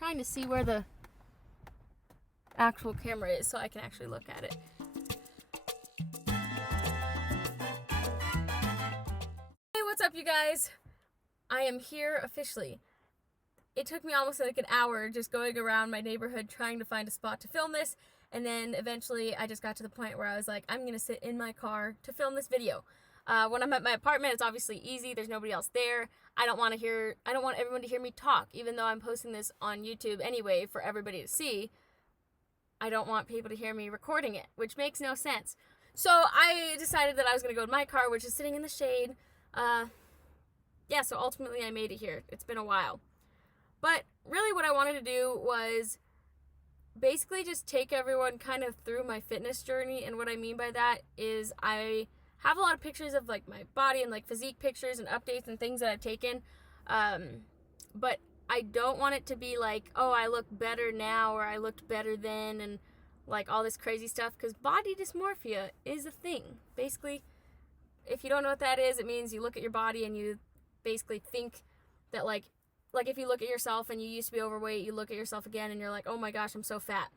trying to see where the actual camera is so I can actually look at it. Hey, what's up, you guys? I am here officially. It took me almost like an hour just going around my neighborhood trying to find a spot to film this, and then eventually I just got to the point where I was like, I'm gonna sit in my car to film this video. When I'm at my apartment, it's obviously easy. There's nobody else there. I don't want everyone to hear me talk, even though I'm posting this on YouTube anyway for everybody to see. I don't want people to hear me recording it, which makes no sense. So I decided that I was gonna go to my car, which is sitting in the shade. Yeah, so ultimately I made it here. It's been a while. But really what I wanted to do was basically just take everyone kind of through my fitness journey. And what I mean by that is I have a lot of pictures of like my body and like physique pictures and updates and things that I've taken. But I don't want it to be like, oh, I look better now or I looked better then and like all this crazy stuff, because body dysmorphia is a thing. Basically, if you don't know what that is, it means you look at your body and you basically think that like if you look at yourself and you used to be overweight, you look at yourself again and you're like, oh my gosh, I'm so fat,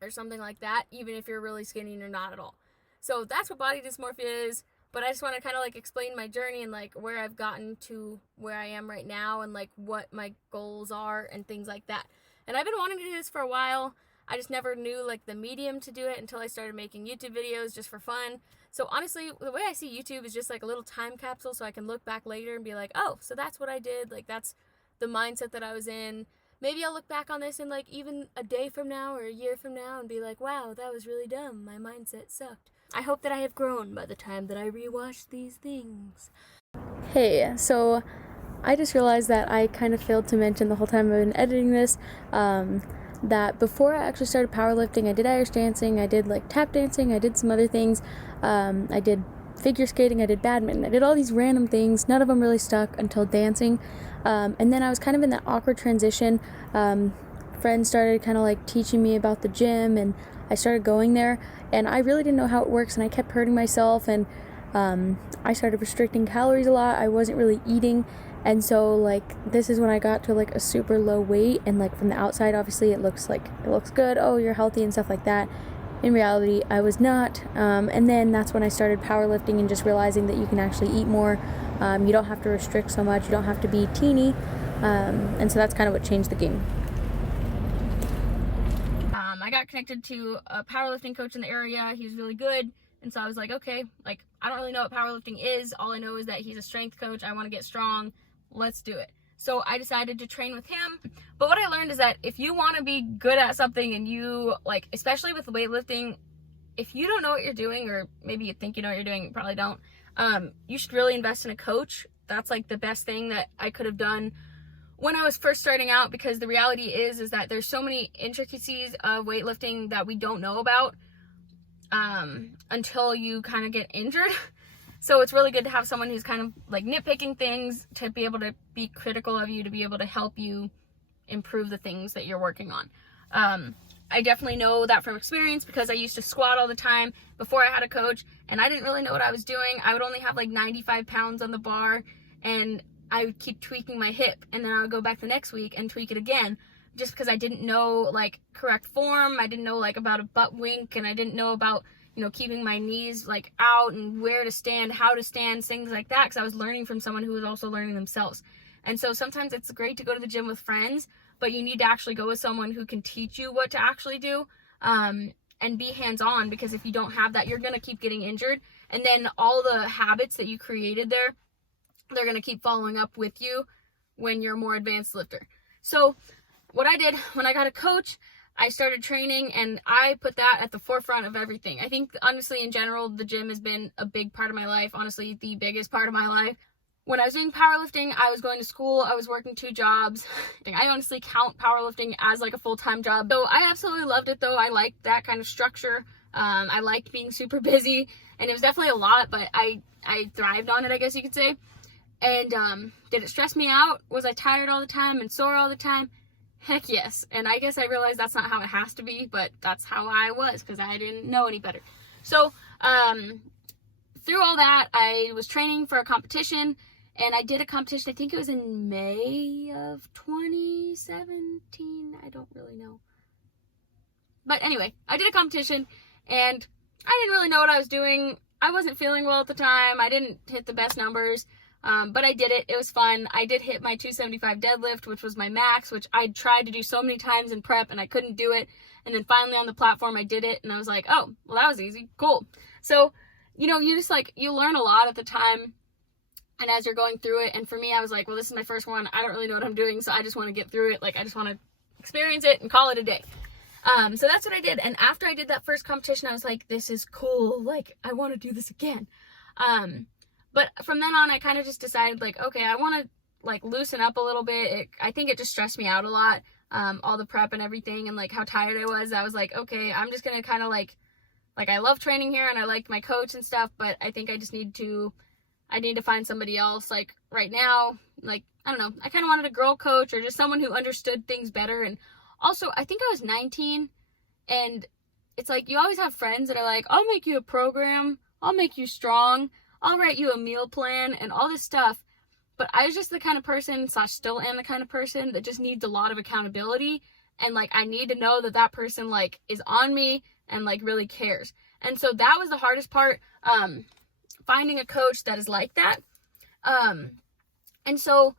or something like that, even if you're really skinny and you're not at all. So that's what body dysmorphia is. But I just want to kind of like explain my journey and like where I've gotten to where I am right now and like what my goals are and things like that. And I've been wanting to do this for a while. I just never knew like the medium to do it until I started making YouTube videos just for fun. So honestly, the way I see YouTube is just like a little time capsule, so I can look back later and be like, oh, so that's what I did. Like that's the mindset that I was in. Maybe I'll look back on this in like even a day from now or a year from now and be like, wow, that was really dumb. My mindset sucked. I hope that I have grown by the time that I rewatch these things. Hey, so I just realized that I kind of failed to mention the whole time I've been editing this, that before I actually started powerlifting, I did Irish dancing, I did like tap dancing, I did some other things, I did figure skating, I did badminton, I did all these random things. None of them really stuck until dancing, and then I was kind of in that awkward transition. Friends started kind of like teaching me about the gym, and I started going there, and I really didn't know how it works, and I kept hurting myself, and I started restricting calories a lot. I wasn't really eating, and so like this is when I got to like a super low weight, and like from the outside obviously it looks good, oh, you're healthy and stuff like that. In reality, I was not, and then that's when I started powerlifting and just realizing that you can actually eat more. You don't have to restrict so much, you don't have to be teeny, and so that's kind of what changed the game. I got connected to a powerlifting coach in the area. He was really good, and so I was like, okay, like I don't really know what powerlifting is. All I know is that he's a strength coach. I want to get strong. Let's do it. So I decided to train with him. But what I learned is that if you want to be good at something, and you like, especially with weightlifting, if you don't know what you're doing, or maybe you think you know what you're doing, you probably don't, you should really invest in a coach. That's like the best thing that I could have done when I was first starting out, because the reality is that there's so many intricacies of weightlifting that we don't know about until you kind of get injured. So it's really good to have someone who's kind of like nitpicking things, to be able to be critical of you, to be able to help you improve the things that you're working on. I definitely know that from experience, because I used to squat all the time before I had a coach, and I didn't really know what I was doing. I would only have like 95 pounds on the bar, and I would keep tweaking my hip, and then I would go back the next week and tweak it again, just because I didn't know like correct form. I didn't know like about a butt wink, and I didn't know about, you know, keeping my knees like out and where to stand, how to stand, things like that, because I was learning from someone who was also learning themselves. And so sometimes it's great to go to the gym with friends, but you need to actually go with someone who can teach you what to actually do, and be hands-on, because if you don't have that, you're going to keep getting injured, and then all the habits that you created there, they're going to keep following up with you when you're a more advanced lifter. So what I did when I got a coach, I started training, and I put that at the forefront of everything. I think honestly, in general, the gym has been a big part of my life. Honestly, the biggest part of my life. When I was doing powerlifting, I was going to school, I was working 2 jobs. I honestly count powerlifting as like a full-time job. So I absolutely loved it though. I liked that kind of structure. I liked being super busy, and it was definitely a lot, but I thrived on it, I guess you could say. And did it stress me out? Was I tired all the time and sore all the time? Heck yes. And I guess I realized that's not how it has to be, but that's how I was, because I didn't know any better. So through all that, I was training for a competition, And I did a competition, I think it was in May of 2017. I don't really know. But anyway, I did a competition and I didn't really know what I was doing. I wasn't feeling well at the time. I didn't hit the best numbers, but I did it. It was fun. I did hit my 275 deadlift, which was my max, which I tried to do so many times in prep and I couldn't do it. And then finally on the platform, I did it and I was like, oh, well, that was easy. Cool. So, you know, you just like, you learn a lot at the time. And as you're going through it, and for me, I was like, well, this is my first one. I don't really know what I'm doing, so I just want to get through it. Like, I just want to experience it and call it a day. So that's what I did. And after I did that first competition, I was like, this is cool. Like, I want to do this again. But from then on, I kind of just decided, like, okay, I want to, like, loosen up a little bit. I think it just stressed me out a lot, all the prep and everything, and, like, how tired I was. I was like, okay, I'm just going to kind of, like, I love training here, and I like my coach and stuff, but I think I just need to find somebody else, like, right now. Like, I don't know, I kind of wanted a girl coach or just someone who understood things better. And also, I think I was 19, and it's like, you always have friends that are like, I'll make you a program, I'll make you strong, I'll write you a meal plan, and all this stuff. But I was just the kind of person, / still am the kind of person, that just needs a lot of accountability, and, like, I need to know that that person, like, is on me and, like, really cares. And so that was the hardest part, finding a coach that is like that. And so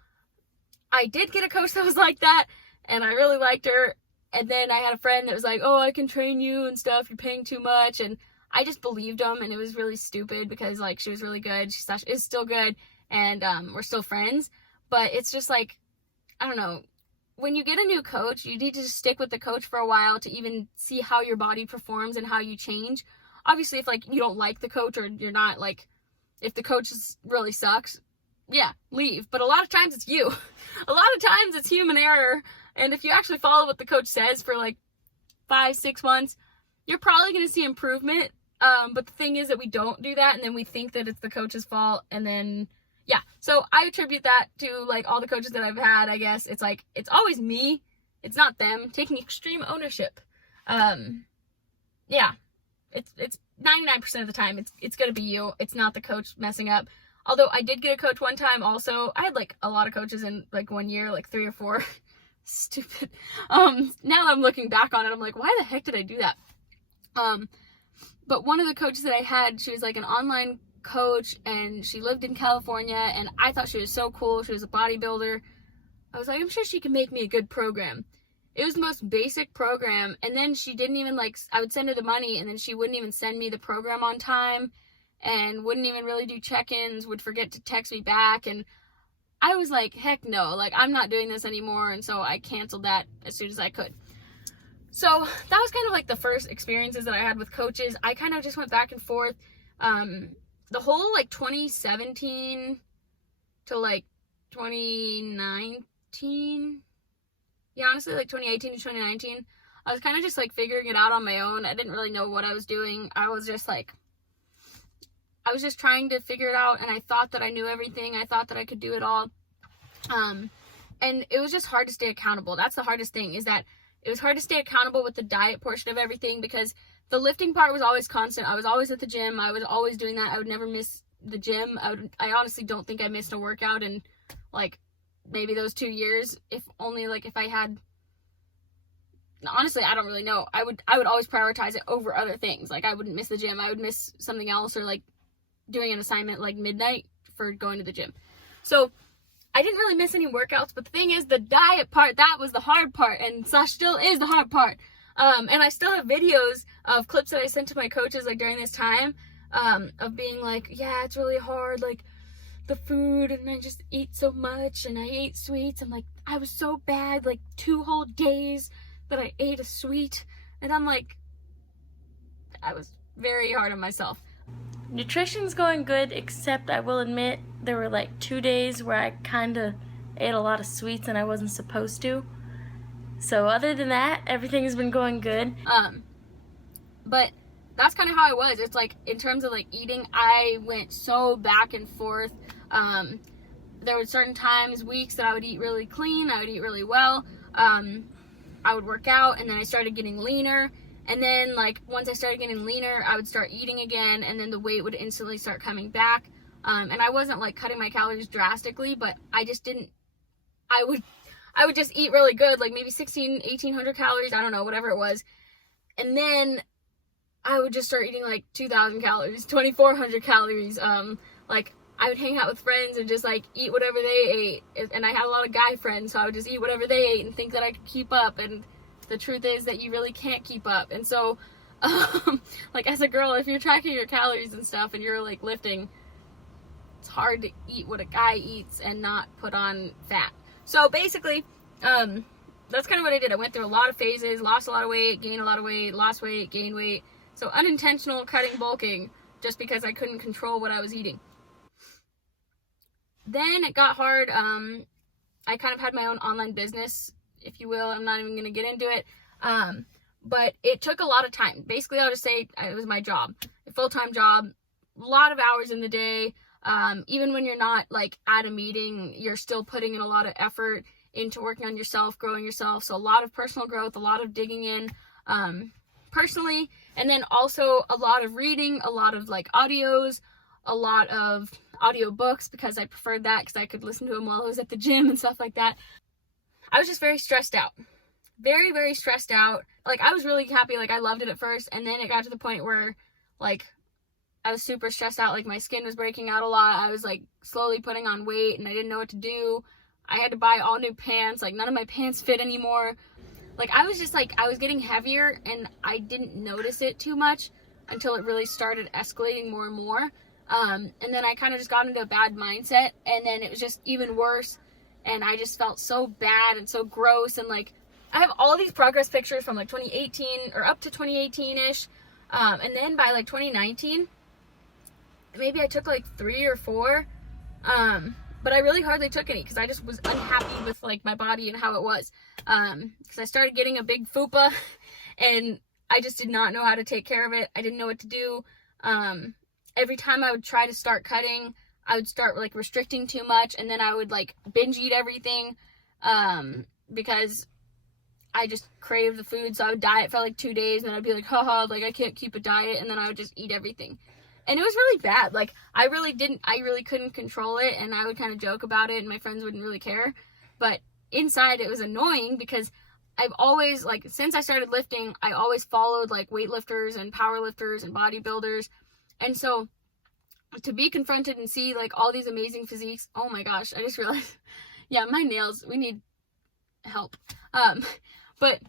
I did get a coach that was like that, and I really liked her. And then I had a friend that was like, oh, I can train you and stuff, you're paying too much. And I just believed him, and it was really stupid because, like, she was really good, she is still good, and we're still friends. But it's just like, I don't know, when you get a new coach, you need to just stick with the coach for a while to even see how your body performs and how you change. Obviously, if, like, you don't like the coach, or you're not, like, if the coach really sucks, yeah, leave. But a lot of times it's you. A lot of times it's human error. And if you actually follow what the coach says for, like, 5-6 months, you're probably going to see improvement. But the thing is that we don't do that, and then we think that it's the coach's fault, and then, yeah. So I attribute that to, like, all the coaches that I've had, I guess. It's like, it's always me. It's not them. Taking extreme ownership. Yeah. It's 99% of the time, it's going to be you. It's not the coach messing up. Although I did get a coach one time also. I had, like, a lot of coaches in, like, 1 year, like 3 or 4. Stupid. Now I'm looking back on it, I'm like, why the heck did I do that? But one of the coaches that I had, she was, like, an online coach, and she lived in California, and I thought she was so cool. She was a bodybuilder. I was like, I'm sure she can make me a good program. It was the most basic program, and then she didn't even, like, I would send her the money, and then she wouldn't even send me the program on time, and wouldn't even really do check-ins, would forget to text me back, and I was like, heck no, like, I'm not doing this anymore, and so I canceled that as soon as I could. So that was kind of, like, the first experiences that I had with coaches. I kind of just went back and forth. The whole, like, 2017 to, like, 2019... yeah, honestly, like 2018 to 2019, I was kind of just, like, figuring it out on my own. I didn't really know what I was doing. I was just trying to figure it out, and I thought that I knew everything. I thought that I could do it all. And it was just hard to stay accountable. That's the hardest thing, is that it was hard to stay accountable with the diet portion of everything, because the lifting part was always constant. I was always at the gym. I was always doing that. I would never miss the gym. I honestly don't think I missed a workout in, like, maybe those 2 years, if only, like, if I had, honestly, I don't really know. I would always prioritize it over other things. Like, I wouldn't miss the gym. I would miss something else, or, like, doing an assignment, like, midnight for going to the gym. So I didn't really miss any workouts, but the thing is, the diet part, that was the hard part, and / still is the hard part. And I still have videos of clips that I sent to my coaches, like, during this time, of being like, yeah, it's really hard, like, the food, and I just eat so much, and I ate sweets. I'm like, I was so bad, like, 2 whole days that I ate a sweet, and I'm like, I was very hard on myself. Nutrition's going good, except I will admit there were, like, 2 days where I kind of ate a lot of sweets and I wasn't supposed to. So other than that, everything has been going good. But that's kind of how I was. It's like, in terms of, like, eating, I went so back and forth. There were certain times, weeks, that I would eat really clean, I would eat really well, I would work out, and then I started getting leaner, and then, like, once I started getting leaner, I would start eating again, and then the weight would instantly start coming back. And I wasn't like cutting my calories drastically, but I just didn't, I would just eat really good, like maybe 1,800 calories, I don't know, whatever it was. And then I would just start eating like 2,000 calories, 2,400 calories. Like I would hang out with friends and just like eat whatever they ate. And I had a lot of guy friends, so I would just eat whatever they ate and think that I could keep up. And the truth is that you really can't keep up. And so, like as a girl, if you're tracking your calories and stuff and you're like lifting, it's hard to eat what a guy eats and not put on fat. So basically, that's kind of what I did. I went through a lot of phases, lost a lot of weight, gained a lot of weight, lost weight, gained weight. So unintentional cutting, bulking, just because I couldn't control what I was eating. Then it got hard. I kind of had my own online business, if you will. I'm not even going to get into it. But it took a lot of time. Basically, I'll just say it was my job, a full-time job, a lot of hours in the day. Even when you're not like at a meeting, you're still putting in a lot of effort into working on yourself, growing yourself. So a lot of personal growth, a lot of digging in personally, and then also a lot of reading, a lot of like audios, a lot of audio books, because I preferred that because I could listen to them while I was at the gym and stuff like that. I was just very stressed out. Very, very stressed out. Like I was really happy, like I loved it at first, and then it got to the point where like I was super stressed out, like my skin was breaking out a lot. I was like slowly putting on weight and I didn't know what to do. I had to buy all new pants, like none of my pants fit anymore. Like I was just like, I was getting heavier and I didn't notice it too much until it really started escalating more and more. And then I kind of just got into a bad mindset, and then it was just even worse. And I just felt so bad and so gross. And like, I have all these progress pictures from like 2018 or up to 2018-ish. And then by like 2019, maybe I took like 3 or 4. But I really hardly took any because I just was unhappy with like my body and how it was. Because I started getting a big fupa and I just did not know how to take care of it. I didn't know what to do. Every time I would try to start cutting, I would start like restricting too much, and then I would like binge eat everything because I just craved the food. So I would diet for like 2 days and then I'd be like, haha, like I can't keep a diet, and then I would just eat everything. And it was really bad. Like I really couldn't control it, and I would kind of joke about it and my friends wouldn't really care. But inside it was annoying because I've always, like, since I started lifting, I always followed like weightlifters and powerlifters and bodybuilders. And so to be confronted and see like all these amazing physiques, oh my gosh, I just realized, yeah, my nails, we need help. But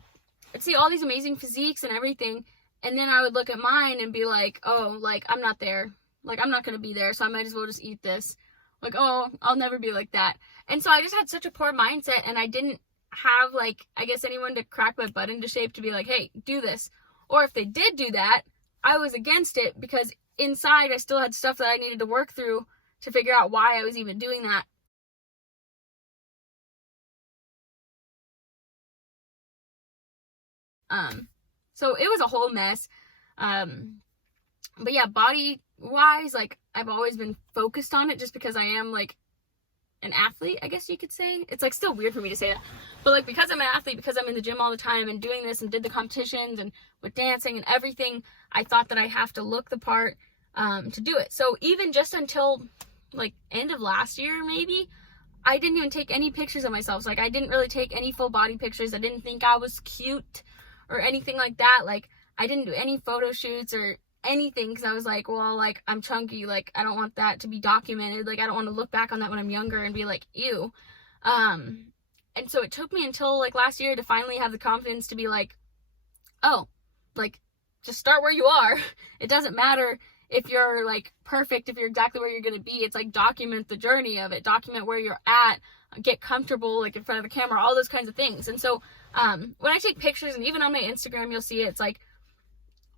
I'd see all these amazing physiques and everything, and then I would look at mine and be like, oh, like, I'm not there. Like, I'm not going to be there, so I might as well just eat this. Like, oh, I'll never be like that. And so I just had such a poor mindset, and I didn't have, like, I guess anyone to crack my butt into shape to be like, hey, do this. Or if they did do that, I was against it because inside I still had stuff that I needed to work through to figure out why I was even doing that. So it was a whole mess. But yeah, body wise, like I've always been focused on it just because I am like an athlete, I guess you could say. It's like still weird for me to say that, but like because I'm an athlete, because I'm in the gym all the time and doing this and did the competitions and with dancing and everything, I thought that I have to look the part to do it. So even just until like end of last year, maybe, I didn't even take any pictures of myself. So, like I didn't really take any full body pictures. I didn't think I was cute or anything like that. Like I didn't do any photo shoots or anything because I was like, well, like I'm chunky, like I don't want that to be documented. Like I don't want to look back on that when I'm younger and be like, ew. And so it took me until like last year to finally have the confidence to be like, oh, like just start where you are. It doesn't matter if you're like perfect, if you're exactly where you're going to be. It's like document the journey of it, document where you're at, get comfortable like in front of the camera, all those kinds of things. And so when I take pictures, and even on my Instagram you'll see it, it's like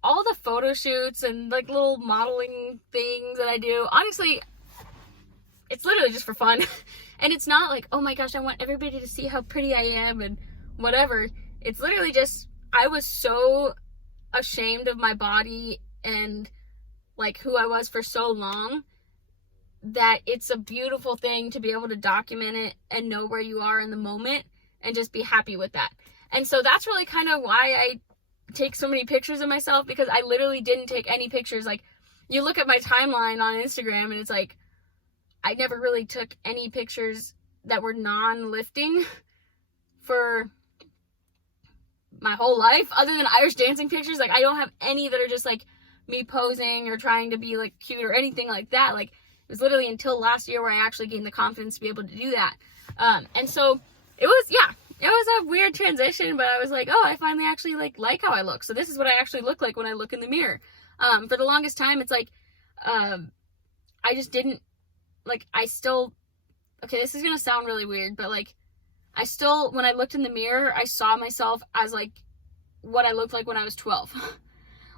all the photo shoots and like little modeling things that I do, honestly, it's literally just for fun. And it's not like, oh my gosh, I want everybody to see how pretty I am and whatever. It's literally just, I was so ashamed of my body and like who I was for so long that it's a beautiful thing to be able to document it and know where you are in the moment and just be happy with that. And so that's really kind of why I take so many pictures of myself, because I literally didn't take any pictures. Like you look at my timeline on Instagram and it's like I never really took any pictures that were non-lifting for my whole life, other than Irish dancing pictures. Like, I don't have any that are just like me posing or trying to be like cute or anything like that. Like, it was literally until last year where I actually gained the confidence to be able to do that. And so it was a weird transition, but I was like, oh, I finally actually like how I look. So this is what I actually look like when I look in the mirror. For the longest time, it's like, I just didn't, like, I still, okay, this is gonna sound really weird, but like, I still, when I looked in the mirror, I saw myself as like what I looked like when I was 12.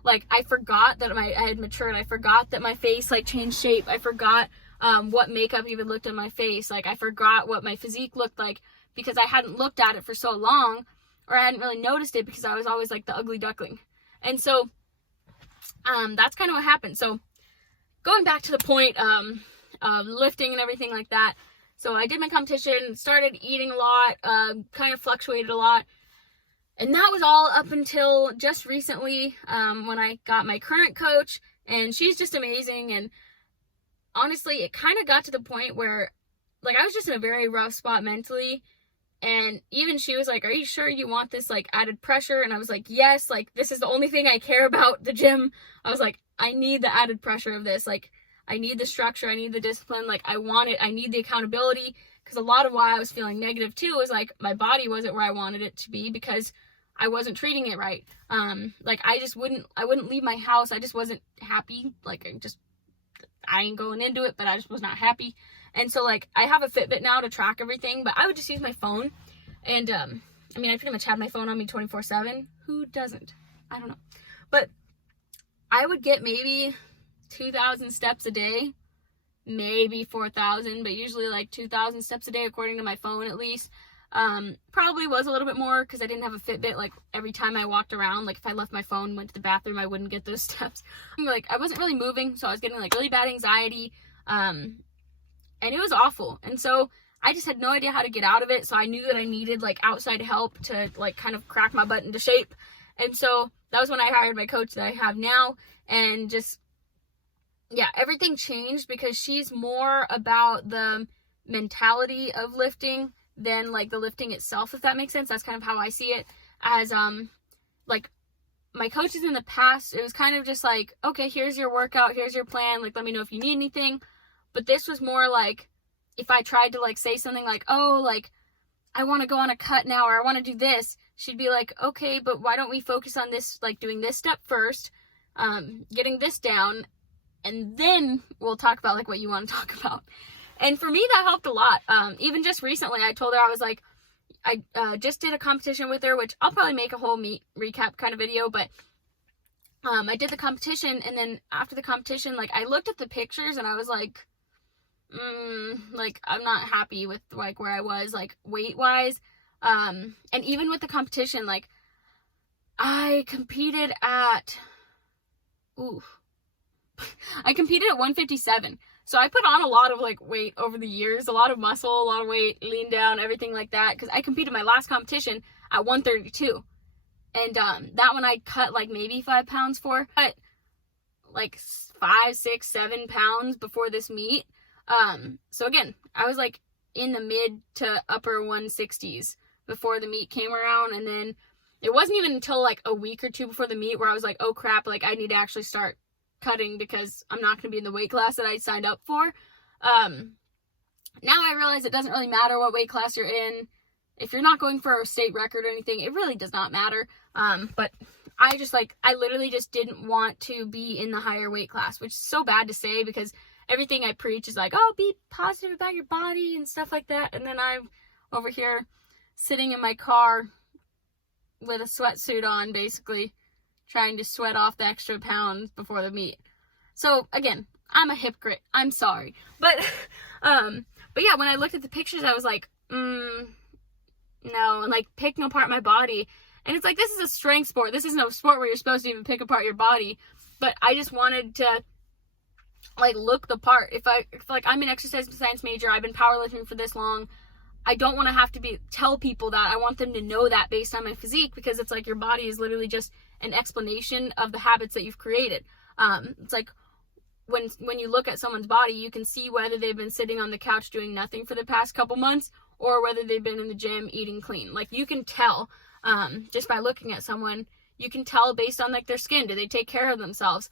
Like, I forgot that I had matured. I forgot that my face like changed shape. I forgot what makeup even looked on my face. Like, I forgot what my physique looked like because I hadn't looked at it for so long, or I hadn't really noticed it because I was always like the ugly duckling. And so that's kind of what happened. So going back to the point of lifting and everything like that. So I did my competition, started eating a lot, kind of fluctuated a lot. And that was all up until just recently, when I got my current coach, and she's just amazing. And honestly, it kind of got to the point where, like, I was just in a very rough spot mentally. And even she was like, are you sure you want this, like, added pressure? And I was like, yes, like, this is the only thing I care about, the gym. I was like, I need the added pressure of this. Like, I need the structure, I need the discipline, like, I want it, I need the accountability. Because a lot of why I was feeling negative too was like, my body wasn't where I wanted it to be because I wasn't treating it right. Like, I wouldn't leave my house. I just wasn't happy. Like, I ain't going into it, but I just was not happy. And so, like, I have a Fitbit now to track everything, but I would just use my phone. And, I mean, I pretty much have my phone on me 24/7. Who doesn't? I don't know. But I would get maybe 2,000 steps a day, maybe 4,000, but usually like 2,000 steps a day according to my phone, at least. Probably was a little bit more because I didn't have a Fitbit. Like, every time I walked around, like, if I left my phone, went to the bathroom, I wouldn't get those steps. Like, I wasn't really moving, so I was getting like really bad anxiety, and it was awful. And so I just had no idea how to get out of it. So I knew that I needed like outside help to like kind of crack my butt into shape. And so that was when I hired my coach that I have now. And just, yeah, everything changed because she's more about the mentality of lifting than like the lifting itself, if that makes sense. That's kind of how I see it. As like, my coaches in the past, it was kind of just like, okay, here's your workout, here's your plan, like, let me know if you need anything. But this was more like, if I tried to like say something like, oh, like, I want to go on a cut now, or I want to do this, she'd be like, okay, but why don't we focus on this, like, doing this step first, getting this down, and then we'll talk about like what you want to talk about. And for me, that helped a lot. Even just recently, I told her, I was like, I just did a competition with her, which I'll probably make a whole meet recap kind of video, but I did the competition, and then after the competition, like, I looked at the pictures and I was like, like, I'm not happy with like where I was, like, weight wise. And even with the competition, like, I competed at 157. So I put on a lot of like weight over the years, a lot of muscle, a lot of weight, lean down, everything like that. Because I competed my last competition at 132. And that one I cut like maybe 5 pounds for. But like 5, 6, 7 pounds before this meet. So again, I was like in the mid to upper 160s before the meet came around. And then it wasn't even until like a week or two before the meet where I was like, oh crap, like, I need to actually start cutting because I'm not going to be in the weight class that I signed up for. Now I realize it doesn't really matter what weight class you're in. If you're not going for a state record or anything, it really does not matter. But I literally just didn't want to be in the higher weight class, which is so bad to say because everything I preach is like, oh, be positive about your body and stuff like that. And then I'm over here sitting in my car with a sweatsuit on, basically trying to sweat off the extra pounds before the meet. So again, I'm a hypocrite. I'm sorry. But yeah, when I looked at the pictures, I was like, no, and like picking apart my body. And it's like, this is a strength sport. This isn't a sport where you're supposed to even pick apart your body. But I just wanted to like look the part. If like, I'm an exercise science major, I've been powerlifting for this long, I don't want to have to tell people that. I want them to know that based on my physique, because it's like your body is literally just an explanation of the habits that you've created. It's like, when you look at someone's body, you can see whether they've been sitting on the couch doing nothing for the past couple months or whether they've been in the gym eating clean. Like, you can tell just by looking at someone. You can tell based on like their skin. Do they take care of themselves?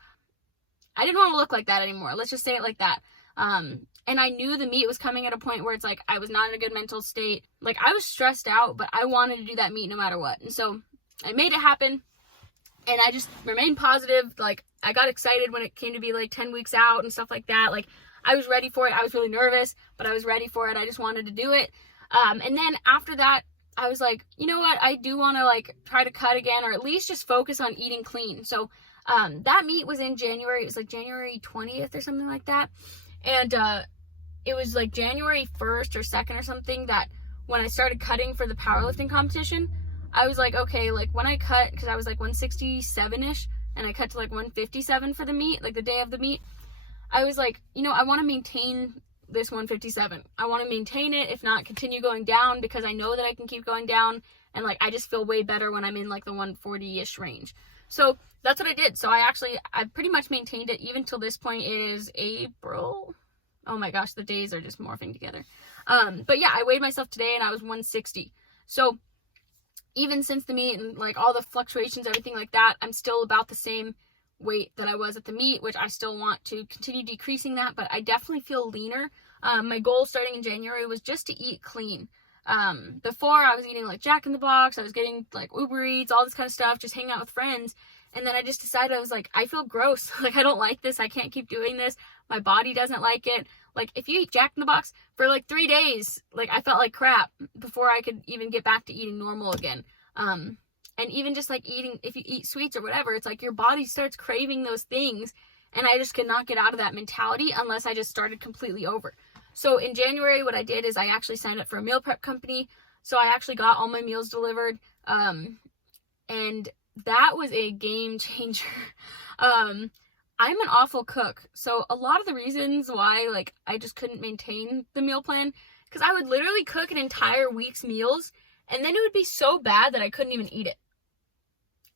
I didn't want to look like that anymore. Let's just say it like that. And I knew the meet was coming at a point where it's like I was not in a good mental state. Like, I was stressed out, but I wanted to do that meet no matter what. And so I made it happen. And I just remained positive. Like, I got excited when it came to be like 10 weeks out and stuff like that. Like, I was ready for it. I was really nervous, but I was ready for it. I just wanted to do it. And then after that, I was like, you know what? I do want to like try to cut again, or at least just focus on eating clean. So that meet was in January. It was like January 20th or something like that. And it was like January 1st or 2nd or something that when I started cutting for the powerlifting competition, I was like, okay, like when I cut, because I was like 167-ish, and I cut to like 157 for the meet, like the day of the meet, I was like, you know, I want to maintain this 157. I want to maintain it, if not continue going down, because I know that I can keep going down, and like I just feel way better when I'm in like the 140-ish range. So that's what I did. So I pretty much maintained it even till this point. It is April. Oh my gosh, the days are just morphing together. But yeah, I weighed myself today and I was 160. So even since the meet and like all the fluctuations, everything like that, I'm still about the same weight that I was at the meet, which I still want to continue decreasing that, but I definitely feel leaner. My goal starting in January was just to eat clean. Before I was eating like Jack in the Box, I was getting like Uber Eats, all this kind of stuff, just hanging out with friends. And then I just decided, I was like, I feel gross. Like, I don't like this. I can't keep doing this. My body doesn't like it. Like, if you eat Jack in the Box for like 3 days, like I felt like crap before I could even get back to eating normal again. And even just like eating, if you eat sweets or whatever, it's like your body starts craving those things. And I just could not get out of that mentality unless I just started completely over. So in January, what I did is I actually signed up for a meal prep company. So I actually got all my meals delivered. And that was a game changer. I'm an awful cook. So a lot of the reasons why like I just couldn't maintain the meal plan, because I would literally cook an entire week's meals and then it would be so bad that I couldn't even eat it.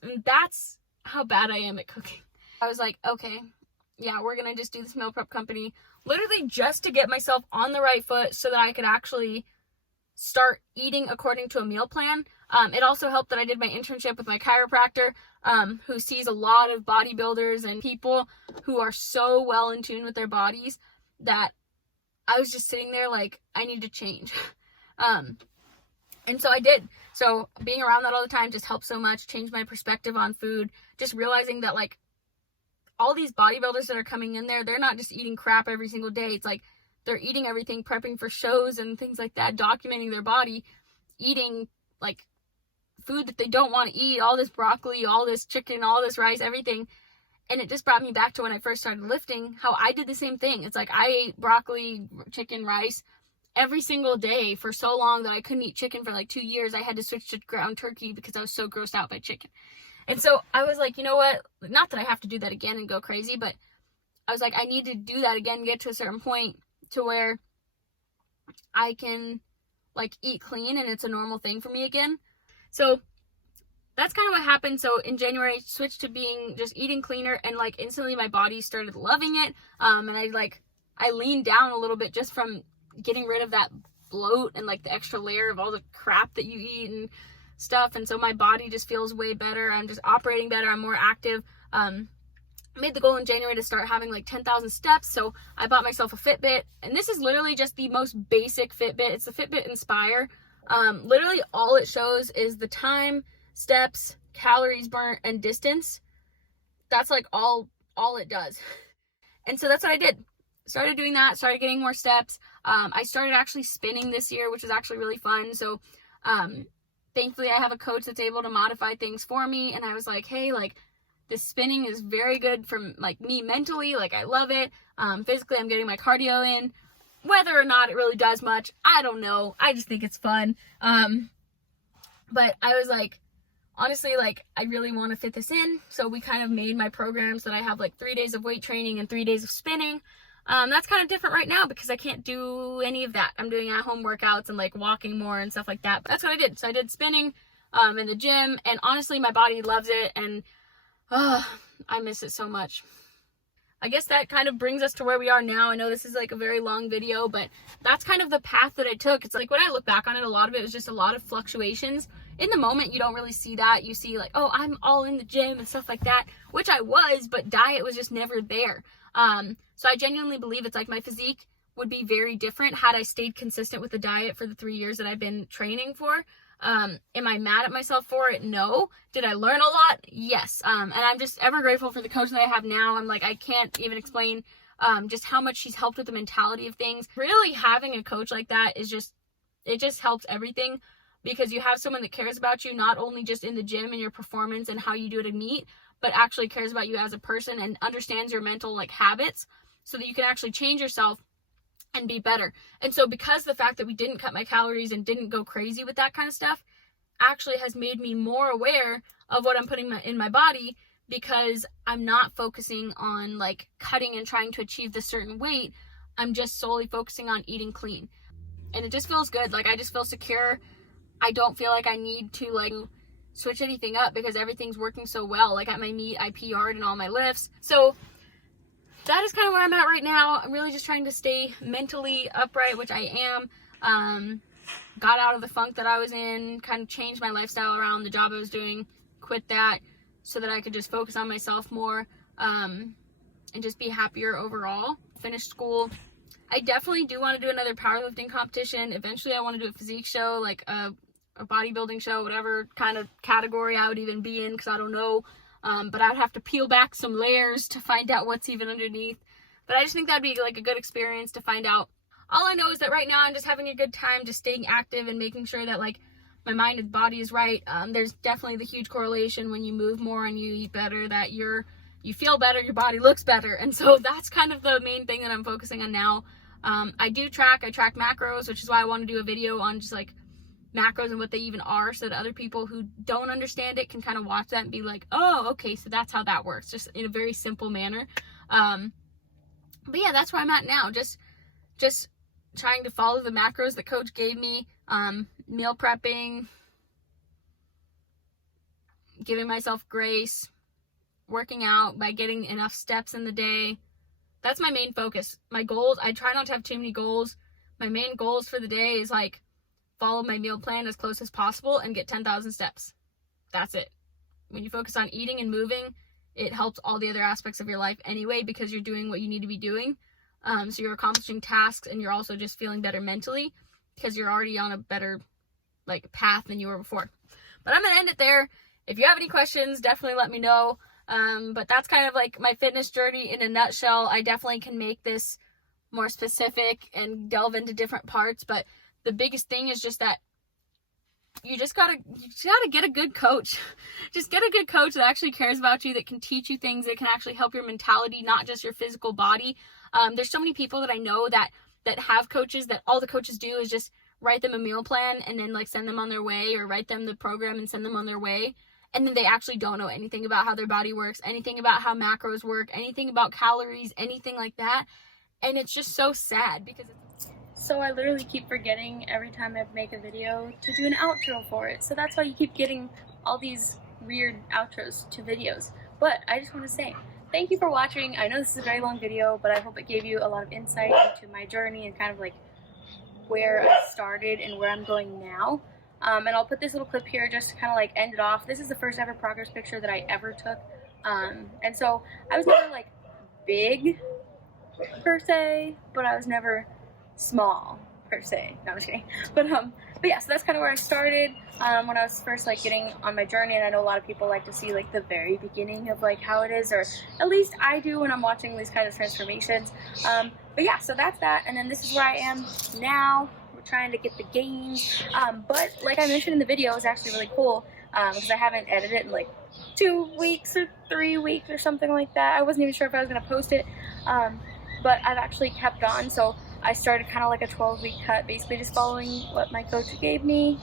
And that's how bad I am at cooking. I was like, okay, yeah, we're going to just do this meal prep company literally just to get myself on the right foot so that I could actually start eating according to a meal plan. It also helped that I did my internship with my chiropractor, who sees a lot of bodybuilders and people who are so well in tune with their bodies that I was just sitting there like, I need to change. And so I did. So being around that all the time just helped so much, change my perspective on food, just realizing that like all these bodybuilders that are coming in there, they're not just eating crap every single day. It's like they're eating everything, prepping for shows and things like that, documenting their body, eating like food that they don't want to eat, all this broccoli, all this chicken, all this rice, everything. And it just brought me back to when I first started lifting, how I did the same thing. It's like I ate broccoli, chicken, rice every single day for so long that I couldn't eat chicken for like 2 years. I had to switch to ground turkey because I was so grossed out by chicken. And so I was like, you know what? Not that I have to do that again and go crazy, but I was like, I need to do that again, get to a certain point to where I can like eat clean and it's a normal thing for me again. So that's kind of what happened. So in January, I switched to being just eating cleaner, and like instantly my body started loving it. And I leaned down a little bit just from getting rid of that bloat and like the extra layer of all the crap that you eat and stuff. And so my body just feels way better. I'm just operating better. I'm more active. Made the goal in January to start having like 10,000 steps. So I bought myself a Fitbit, and this is literally just the most basic Fitbit. It's the Fitbit Inspire. Literally all it shows is the time, steps, calories burnt, and distance. That's like all it does. And so that's what I did. Started doing that, started getting more steps. I started actually spinning this year, which is actually really fun. So thankfully I have a coach that's able to modify things for me. And I was like, hey, like this spinning is very good for like me mentally. Like I love it. Physically, I'm getting my cardio in. Whether or not it really does much, I don't know. I just think it's fun. But I was like, honestly, like I really want to fit this in. So we kind of made my program so that I have like 3 days of weight training and 3 days of spinning. That's kind of different right now because I can't do any of that. I'm doing at-home workouts and like walking more and stuff like that. But that's what I did. So I did spinning in the gym, and honestly, my body loves it, and I miss it so much. I guess that kind of brings us to where we are now. I know this is like a very long video, but that's kind of the path that I took. It's like when I look back on it, a lot of it was just a lot of fluctuations. In the moment, you don't really see that. You see like, oh, I'm all in the gym and stuff like that, which I was, but diet was just never there. So I genuinely believe it's like my physique would be very different had I stayed consistent with the diet for the 3 years that I've been training for. Am I mad at myself for it? No. Did I learn a lot? Yes. And I'm just ever grateful for the coach that I have now. I'm like, I can't even explain just how much she's helped with the mentality of things. Really having a coach like that is just, it just helps everything, because you have someone that cares about you, not only just in the gym and your performance and how you do it in meet, but actually cares about you as a person and understands your mental like habits so that you can actually change yourself and be better. And so because the fact that we didn't cut my calories and didn't go crazy with that kind of stuff actually has made me more aware of what I'm putting in my body, because I'm not focusing on like cutting and trying to achieve this certain weight. I'm just solely focusing on eating clean. And it just feels good. Like I just feel secure. I don't feel like I need to like switch anything up because everything's working so well. Like at my meet, I PR'd in all my lifts. So that is kind of where I'm at right now. I'm really just trying to stay mentally upright, which I am. Got out of the funk that I was in, kind of changed my lifestyle around the job I was doing, quit that so that I could just focus on myself more, and just be happier overall. Finished school. I definitely do want to do another powerlifting competition. Eventually I want to do a physique show, like a bodybuilding show, whatever kind of category I would even be in, because I don't know. But I would have to peel back some layers to find out what's even underneath. But I just think that'd be like a good experience to find out. All I know is that right now I'm just having a good time, just staying active and making sure that like my mind and body is right. There's definitely the huge correlation when you move more and you eat better, that you feel better, your body looks better. And so that's kind of the main thing that I'm focusing on now. I track macros, which is why I want to do a video on just like macros and what they even are, so that other people who don't understand it can kind of watch that and be like, oh, okay, so that's how that works, just in a very simple manner. But yeah, that's where I'm at now. Just trying to follow the macros that coach gave me, meal prepping, giving myself grace, working out by getting enough steps in the day. That's my main focus. My goals, I try not to have too many goals. My main goals for the day is like follow my meal plan as close as possible and get 10,000 steps. That's it. When you focus on eating and moving, it helps all the other aspects of your life anyway, because you're doing what you need to be doing. So you're accomplishing tasks, and you're also just feeling better mentally because you're already on a better like path than you were before. But I'm gonna end it there. If you have any questions, definitely let me know. But that's kind of like my fitness journey in a nutshell. I definitely can make this more specific and delve into different parts, but the biggest thing is just that you just gotta get a good coach. Just get a good coach that actually cares about you, that can teach you things, that can actually help your mentality, not just your physical body. There's so many people that I know that have coaches that all the coaches do is just write them a meal plan and then like send them on their way, or write them the program and send them on their way. And then they actually don't know anything about how their body works, anything about how macros work, anything about calories, anything like that. And it's just so sad because So I literally keep forgetting every time I make a video to do an outro for it. So that's why you keep getting all these weird outros to videos. But I just want to say thank you for watching. I know this is a very long video, but I hope it gave you a lot of insight into my journey and kind of like where I started and where I'm going now. And I'll put this little clip here just to kind of like end it off. This is the first ever progress picture that I ever took. And so I was never like big per se, but I was never small per se. No, I'm just kidding. But yeah, so that's kind of where I started when I was first like getting on my journey. And I know a lot of people like to see like the very beginning of like how it is, or at least I do when I'm watching these kind of transformations. But yeah, so that's that. And then this is where I am now. We're trying to get the gains. But like I mentioned in the video, it's actually really cool because I haven't edited it in like 2 weeks or 3 weeks or something like that. I wasn't even sure if I was going to post it. But I've actually kept on. So I started kind of like a 12-week cut, basically just following what my coach gave me.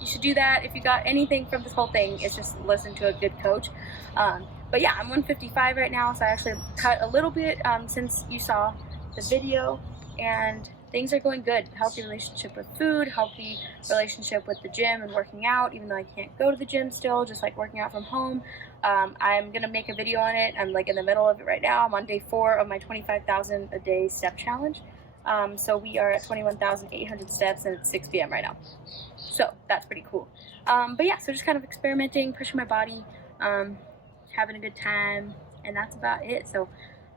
You should do that. If you got anything from this whole thing, it's just listen to a good coach. But yeah, I'm 155 right now, so I actually cut a little bit since you saw the video. And things are going good. Healthy relationship with food, healthy relationship with the gym and working out, even though I can't go to the gym still, just like working out from home. I'm gonna make a video on it. I'm like in the middle of it right now. I'm on day 4 of my 25,000 a day step challenge. So we are at 21,800 steps and it's 6 p.m. right now. So that's pretty cool. But yeah, so just kind of experimenting, pushing my body, having a good time, and that's about it. So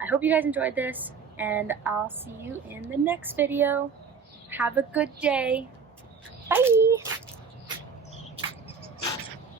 I hope you guys enjoyed this, and I'll see you in the next video. Have a good day. Bye!